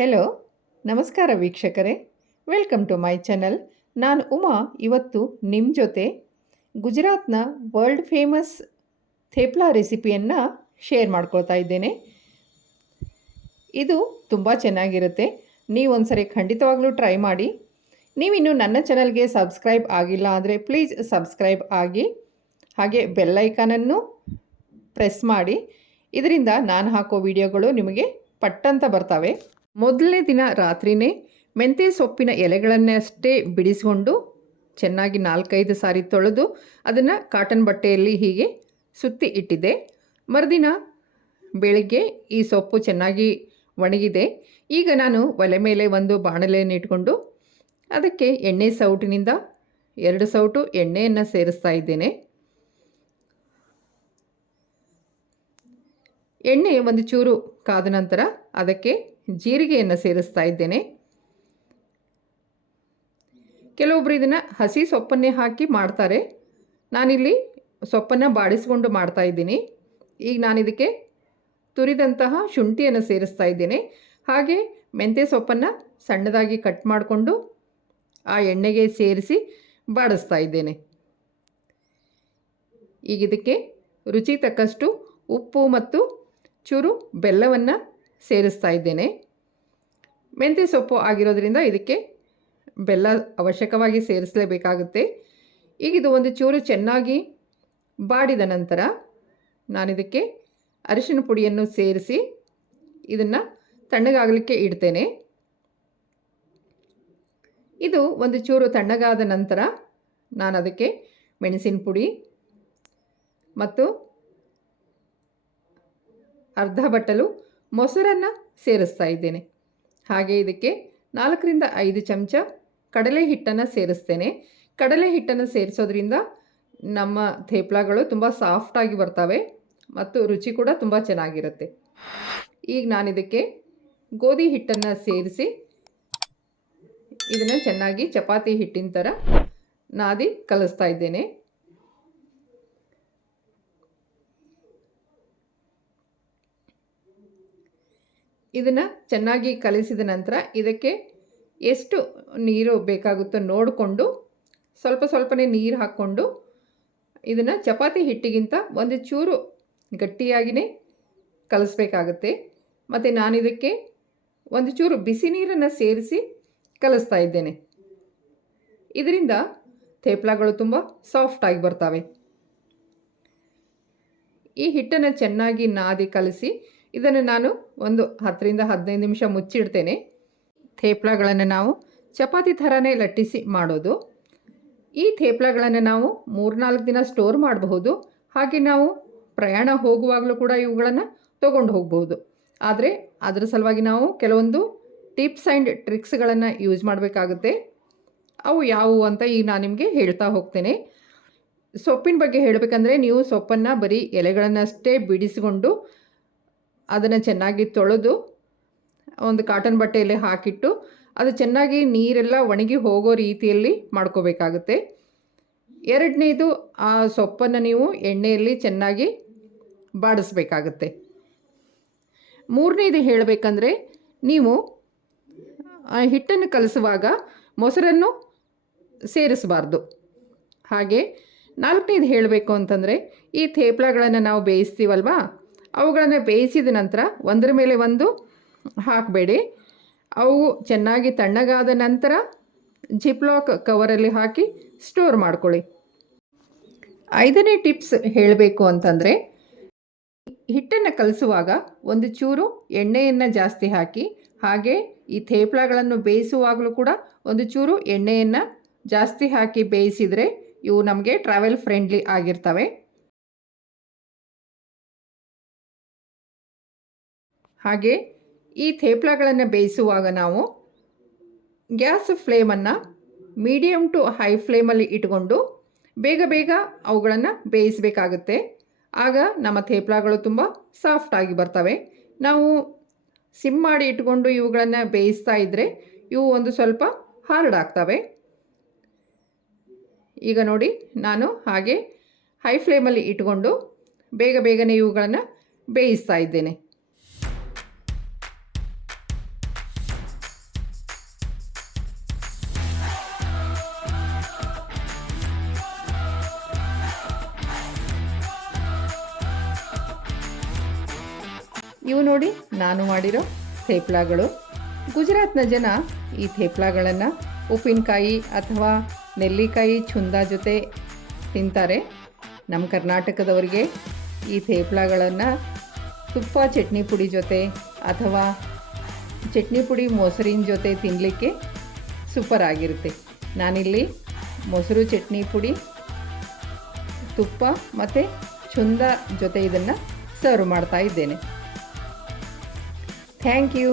Hello, ನಮಸ್ಕಾರ ವೀಕ್ಷಕರೇ. Welcome to my channel. ನಾನು ಉಮಾ. ಇವತ್ತು ನಿಮ್ಮ ಜೊತೆ ಗುಜರಾತ್ನ ವರ್ಲ್ಡ್ ಫೇಮಸ್ ಥೇಪ್ಲಾ ರೆಸಿಪಿಯನ್ನು ಶೇರ್ ಮಾಡ್ಕೊಳ್ತಾ ಇದ್ದೇನೆ. ಇದು ತುಂಬ ಚೆನ್ನಾಗಿರುತ್ತೆ. ನೀವು ಒಂದ್ಸರಿ ಖಂಡಿತವಾಗ್ಲೂ ಟ್ರೈ ಮಾಡಿ. ನೀವಿನ್ನು ನನ್ನ ಚಾನಲ್ಗೆ ಸಬ್ಸ್ಕ್ರೈಬ್ ಆಗಿಲ್ಲ ಅಂದರೆ ಪ್ಲೀಸ್ ಸಬ್ಸ್ಕ್ರೈಬ್ ಆಗಿ, ಹಾಗೆ ಬೆಲ್ಲೈಕಾನನ್ನು ಪ್ರೆಸ್ ಮಾಡಿ. ಇದರಿಂದ ನಾನು ಹಾಕೋ ವಿಡಿಯೋಗಳು ನಿಮಗೆ ಪಟ್ಟಂತ ಬರ್ತವೆ. ಮೊದಲನೇ ದಿನ ರಾತ್ರಿಯೇ ಮೆಂತ್ಯ ಸೊಪ್ಪಿನ ಎಲೆಗಳನ್ನಷ್ಟೇ ಬಿಡಿಸಿಕೊಂಡು ಚೆನ್ನಾಗಿ 4-5 ಸಾರಿ ತೊಳೆದು ಅದನ್ನು ಕಾಟನ್ ಬಟ್ಟೆಯಲ್ಲಿ ಹೀಗೆ ಸುತ್ತಿ ಇಟ್ಟಿದ್ದೆ. ಮರುದಿನ ಬೆಳಿಗ್ಗೆ ಈ ಸೊಪ್ಪು ಚೆನ್ನಾಗಿ ಒಣಗಿದೆ. ಈಗ ನಾನು ಒಲೆ ಮೇಲೆ ಒಂದು ಬಾಣಲೆಯನ್ನು ಇಟ್ಕೊಂಡು ಅದಕ್ಕೆ ಎಣ್ಣೆ ಸೌಟಿನಿಂದ 2 ಸೌಟು ಎಣ್ಣೆಯನ್ನು ಸೇರಿಸ್ತಾ ಇದ್ದೇನೆ. ಎಣ್ಣೆ ಒಂದು ಚೂರು ಕಾದ ನಂತರ ಅದಕ್ಕೆ ಜೀರಿಗೆಯನ್ನು ಸೇರಿಸ್ತಾ ಇದ್ದೇನೆ. ಕೆಲವೊಬ್ಬರು ಇದನ್ನು ಹಸಿ ಸೊಪ್ಪನ್ನೇ ಹಾಕಿ ಮಾಡ್ತಾರೆ. ನಾನಿಲ್ಲಿ ಸೊಪ್ಪನ್ನು ಬಾಡಿಸಿಕೊಂಡು ಮಾಡ್ತಾ ಇದ್ದೀನಿ. ಈಗ ನಾನಿದಕ್ಕೆ ತುರಿದಂತಹ ಶುಂಠಿಯನ್ನು ಸೇರಿಸ್ತಾ ಇದ್ದೇನೆ. ಹಾಗೆ ಮೆಂತ್ಯ ಸೊಪ್ಪನ್ನು ಸಣ್ಣದಾಗಿ ಕಟ್ ಮಾಡಿಕೊಂಡು ಆ ಎಣ್ಣೆಗೆ ಸೇರಿಸಿ ಬಾಡಿಸ್ತಾ ಇದ್ದೇನೆ. ಈಗ ಇದಕ್ಕೆ ರುಚಿ ತಕ್ಕಷ್ಟು ಉಪ್ಪು ಮತ್ತು ಚೂರು ಬೆಲ್ಲವನ್ನು ಸೇರಿಸ್ತಾ ಇದ್ದೇನೆ. ಮೆಂತ್ಯ ಸೊಪ್ಪು ಆಗಿರೋದ್ರಿಂದ ಇದಕ್ಕೆ ಬೆಲ್ಲ ಅವಶ್ಯಕವಾಗಿ ಸೇರಿಸಲೇಬೇಕಾಗುತ್ತೆ. ಈಗ ಇದು ಒಂದು ಚೂರು ಚೆನ್ನಾಗಿ ಬಾಡಿದ ನಂತರ ನಾನಿದಕ್ಕೆ ಅರಿಶಿನ ಪುಡಿಯನ್ನು ಸೇರಿಸಿ ಇದನ್ನು ತಣ್ಣಗಾಗಲಿಕ್ಕೆ ಇಡ್ತೇನೆ. ಇದು ಒಂದು ಚೂರು ತಣ್ಣಗಾದ ನಂತರ ನಾನು ಅದಕ್ಕೆ ಮೆಣಸಿನ ಪುಡಿ ಮತ್ತು ಅರ್ಧ ಬಟ್ಟಲು ಮೊಸರನ್ನು ಸೇರಿಸ್ತಾ ಇದ್ದೇನೆ. ಹಾಗೆ ಇದಕ್ಕೆ 4-5 ಚಮಚ ಕಡಲೆ ಹಿಟ್ಟನ್ನು ಸೇರಿಸ್ತೇನೆ. ಕಡಲೆ ಹಿಟ್ಟನ್ನು ಸೇರಿಸೋದ್ರಿಂದ ನಮ್ಮ ಥೇಪ್ಲಾಗಳು ತುಂಬ ಸಾಫ್ಟಾಗಿ ಬರ್ತವೆ ಮತ್ತು ರುಚಿ ಕೂಡ ತುಂಬ ಚೆನ್ನಾಗಿರುತ್ತೆ. ಈಗ ನಾನಿದಕ್ಕೆ ಗೋಧಿ ಹಿಟ್ಟನ್ನು ಸೇರಿಸಿ ಇದನ್ನು ಚೆನ್ನಾಗಿ ಚಪಾತಿ ಹಿಟ್ಟಿನ ಥರ ನಾದಿ ಕಲಿಸ್ತಾ ಇದ್ದೇನೆ. ಇದನ್ನು ಚೆನ್ನಾಗಿ ಕಲಿಸಿದ ನಂತರ ಇದಕ್ಕೆ ಎಷ್ಟು ನೀರು ಬೇಕಾಗುತ್ತೋ ನೋಡಿಕೊಂಡು ಸ್ವಲ್ಪನೇ ನೀರು ಹಾಕ್ಕೊಂಡು ಇದನ್ನು ಚಪಾತಿ ಹಿಟ್ಟಿಗಿಂತ ಒಂದು ಚೂರು ಗಟ್ಟಿಯಾಗಿಯೇ ಕಲಿಸ್ಬೇಕಾಗುತ್ತೆ. ಮತ್ತು ನಾನಿದಕ್ಕೆ ಒಂದು ಚೂರು ಬಿಸಿ ನೀರನ್ನು ಸೇರಿಸಿ ಕಲಿಸ್ತಾ ಇದ್ದೇನೆ. ಇದರಿಂದ ಥೇಪ್ಲಾಗಳು ತುಂಬ ಸಾಫ್ಟಾಗಿ ಬರ್ತವೆ. ಈ ಹಿಟ್ಟನ್ನು ಚೆನ್ನಾಗಿ ನಾದಿ ಕಲಿಸಿ ಇದನ್ನು ನಾನು ಒಂದು 10-15 ನಿಮಿಷ ಮುಚ್ಚಿಡ್ತೇನೆ. ಥೇಪ್ಲಾಗಳನ್ನು ನಾವು ಚಪಾತಿ ಥರನೇ ಲಟ್ಟಿಸಿ ಮಾಡೋದು. ಈ ಥೇಪ್ಲಾಗಳನ್ನು ನಾವು 3-4 ದಿನ ಸ್ಟೋರ್ ಮಾಡಬಹುದು. ಹಾಗೆ ನಾವು ಪ್ರಯಾಣ ಹೋಗುವಾಗಲೂ ಕೂಡ ಇವುಗಳನ್ನು ತೊಗೊಂಡು ಹೋಗ್ಬೋದು. ಆದರೆ ಅದರ ಸಲುವಾಗಿ ನಾವು ಕೆಲವೊಂದು ಟಿಪ್ಸ್ ಆ್ಯಂಡ್ ಟ್ರಿಕ್ಸ್ಗಳನ್ನು ಯೂಸ್ ಮಾಡಬೇಕಾಗುತ್ತೆ. ಅವು ಯಾವುವು ಅಂತ ಈಗ ನಾನು ನಿಮಗೆ ಹೇಳ್ತಾ ಹೋಗ್ತೇನೆ. ಸೊಪ್ಪಿನ ಬಗ್ಗೆ ಹೇಳಬೇಕಂದ್ರೆ ನೀವು ಸೊಪ್ಪನ್ನು ಬರೀ ಎಲೆಗಳನ್ನಷ್ಟೇ ಬಿಡಿಸಿಕೊಂಡು ಅದನ್ನು ಚೆನ್ನಾಗಿ ತೊಳೆದು ಒಂದು ಕಾಟನ್ ಬಟ್ಟೆಯಲ್ಲಿ ಹಾಕಿಟ್ಟು ಅದು ಚೆನ್ನಾಗಿ ನೀರೆಲ್ಲ ಒಣಗಿ ಹೋಗೋ ರೀತಿಯಲ್ಲಿ ಮಾಡ್ಕೋಬೇಕಾಗುತ್ತೆ. ಎರಡನೇದು, ಆ ಸೊಪ್ಪನ್ನು ನೀವು ಎಣ್ಣೆಯಲ್ಲಿ ಚೆನ್ನಾಗಿ ಬಾಡಿಸ್ಬೇಕಾಗುತ್ತೆ. ಮೂರನೇದು ಹೇಳಬೇಕಂದ್ರೆ ನೀವು ಹಿಟ್ಟನ್ನು ಕಲಿಸುವಾಗ ಮೊಸರನ್ನು ಸೇರಿಸಬಾರ್ದು. ಹಾಗೆ ನಾಲ್ಕನೇದು ಹೇಳಬೇಕು ಅಂತಂದರೆ ಈ ಥೇಪ್ಲಾಗಳನ್ನು ನಾವು ಬೇಯಿಸ್ತೀವಲ್ವಾ, ಅವುಗಳನ್ನು ಬೇಯಿಸಿದ ನಂತರ ಒಂದರ ಮೇಲೆ ಒಂದು ಹಾಕಬೇಡಿ. ಅವು ಚೆನ್ನಾಗಿ ತಣ್ಣಗಾದ ನಂತರ ಜಿಪ್ಲಾಕ್ ಕವರಲ್ಲಿ ಹಾಕಿ ಸ್ಟೋರ್ ಮಾಡ್ಕೊಳ್ಳಿ. 5ನೇ ಟಿಪ್ಸ್ ಹೇಳಬೇಕು ಅಂತಂದರೆ ಹಿಟ್ಟನ್ನು ಕಲಿಸುವಾಗ ಒಂದು ಚೂರು ಎಣ್ಣೆಯನ್ನು ಜಾಸ್ತಿ ಹಾಕಿ, ಹಾಗೆ ಈ ಥೇಪ್ಲಾಗಳನ್ನು ಬೇಯಿಸುವಾಗಲೂ ಕೂಡ ಒಂದು ಚೂರು ಎಣ್ಣೆಯನ್ನು ಜಾಸ್ತಿ ಹಾಕಿ ಬೇಯಿಸಿದರೆ ಇವು ನಮಗೆ ಟ್ರಾವೆಲ್ ಫ್ರೆಂಡ್ಲಿ ಆಗಿರ್ತವೆ. ಹಾಗೆ ಈ ಥೇಪ್ಲಾಗಳನ್ನು ಬೇಯಿಸುವಾಗ ನಾವು ಗ್ಯಾಸ್ ಫ್ಲೇಮನ್ನು ಮೀಡಿಯಮ್ ಟು ಹೈ ಫ್ಲೇಮಲ್ಲಿ ಇಟ್ಕೊಂಡು ಬೇಗ ಅವುಗಳನ್ನು ಬೇಯಿಸಬೇಕಾಗುತ್ತೆ. ಆಗ ನಮ್ಮ ಥೇಪ್ಲಾಗಳು ತುಂಬ ಸಾಫ್ಟಾಗಿ ಬರ್ತವೆ. ನಾವು ಸಿಮ್ ಮಾಡಿ ಇಟ್ಕೊಂಡು ಇವುಗಳನ್ನು ಬೇಯಿಸ್ತಾ ಇದ್ದರೆ ಇವು ಒಂದು ಸ್ವಲ್ಪ ಹಾರ್ಡ್ ಆಗ್ತವೆ. ಈಗ ನೋಡಿ, ನಾನು ಹಾಗೆ ಹೈ ಫ್ಲೇಮಲ್ಲಿ ಇಟ್ಕೊಂಡು ಬೇಗನೆ ಇವುಗಳನ್ನು ಬೇಯಿಸ್ತಾ ಇದ್ದೇನೆ. ಇವು ನೋಡಿ ನಾನು ಮಾಡಿರೋ ಥೇಪ್ಲಾಗಳು. ಗುಜರಾತ್ನ ಜನ ಈ ಥೇಪ್ಲಾಗಳನ್ನು ಉಪ್ಪಿನಕಾಯಿ ಅಥವಾ ನೆಲ್ಲಿಕಾಯಿ ಚುಂದ ಜೊತೆ ತಿಂತಾರೆ. ನಮ್ಮ ಕರ್ನಾಟಕದವರಿಗೆ ಈ ಥೇಪ್ಲಾಗಳನ್ನು ತುಪ್ಪ ಚಟ್ನಿ ಪುಡಿ ಜೊತೆ ಅಥವಾ ಚಟ್ನಿ ಪುಡಿ ಮೊಸರಿನ ಜೊತೆ ತಿನ್ನಲಿಕ್ಕೆ ಸೂಪರ್ ಆಗಿರುತ್ತೆ. ನಾನಿಲ್ಲಿ ಮೊಸರು ಚಟ್ನಿ ಪುಡಿ, ತುಪ್ಪ ಮತ್ತು ಚುಂದ ಜೊತೆ ಇದನ್ನು ಸರ್ವ್ ಮಾಡ್ತಾ ಇದ್ದೇನೆ. Thank you.